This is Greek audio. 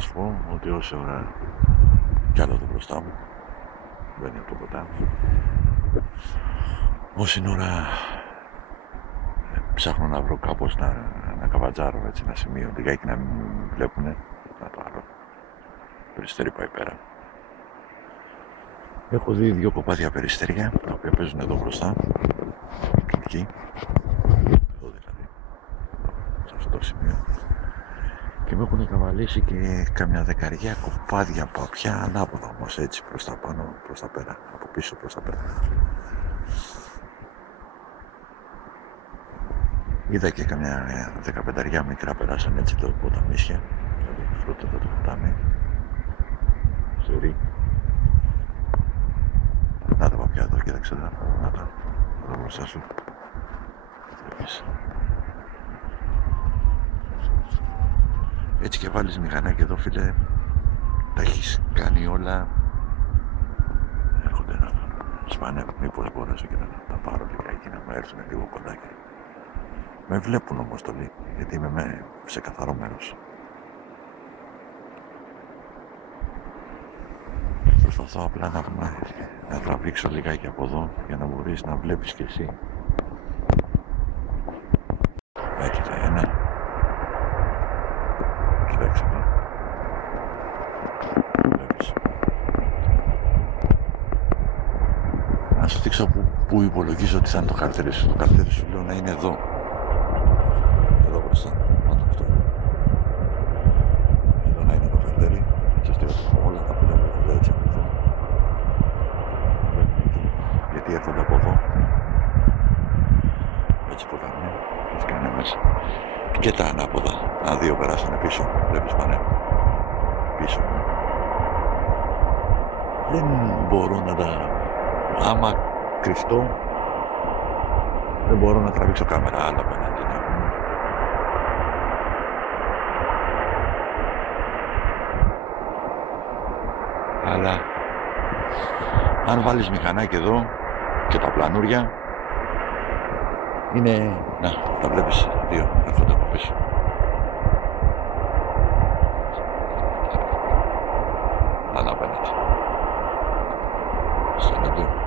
να σου πω ότι όση ώρα κι άλλο το μπροστά μου δεν είναι το ποτέ. Όση ώρα ψάχνω να βρω κάπως να καβατζάρω, έτσι, ένα σημείο λιγάκι να μην βλέπουνε. Να το άλλο περιστέρι πάει πέρα. Έχω δει δύο κοπάδια περιστέρια τα οποία παίζουν εδώ μπροστά, εκεί, εδώ δηλαδή, σε αυτό το σημείο, και με έχουν καβαλήσει και καμιά δεκαριά κοπάδια παπιά ανάποδα όμως, έτσι, προς τα πάνω, προς τα πέρα, από πίσω προς τα πέρα. Είδα και καμιά 15 μικρά περάσαν έτσι το ποταμίσια, δηλαδή φρούτα εδώ το ποτάμι, ζωρί. Να τα παπιά εδώ, κοίταξε εδώ, να τα, εδώ μπροστά σου. Έτσι και βάλεις μηχανάκι εδώ, φίλε, τα έχεις κάνει όλα, έρχονται να σπάνε, μήπως μπορέσω και να τα πάρω λιγάκι, να μου έρθουν λίγο κοντά και... Με βλέπουν όμως το λέει, γιατί είμαι σε καθαρό μέρος. Προσπαθώ απλά να τραβήξω λιγάκι από εδώ για να μπορείς να βλέπεις και εσύ. Κοίτα ένα. Κοιτάξτε εδώ. Βλέπεις. Να σου δείξω που υπολογίζω ότι θα είναι το καρτέρι σου. Το καρτέρι σου λέω να είναι εδώ. Εδώ μπροστά. Πάνω αυτό. Εδώ να είναι το καρτέρι. Έτσι ώστε όλα τα πουλιά βλέπονται έτσι από εδώ. Γιατί έρχονται από εδώ. Έτσι που κάνουν. Έτσι κάνουν μέσα. Και τα ανάποδα. Τα δύο περάσανε πίσω. Βλέπεις πάνε πίσω. Δεν μπορώ να τα... Άμα κρυφτώ, δεν μπορώ να τραβήξω κάμερα άλλα απέναντι. Αλλά αν βάλεις μηχανάκι εδώ και τα πλανούρια είναι... Να, τα βλέπεις δύο, έρχονται από πίσω. Άλλα απέναντι. Σαν εδώ.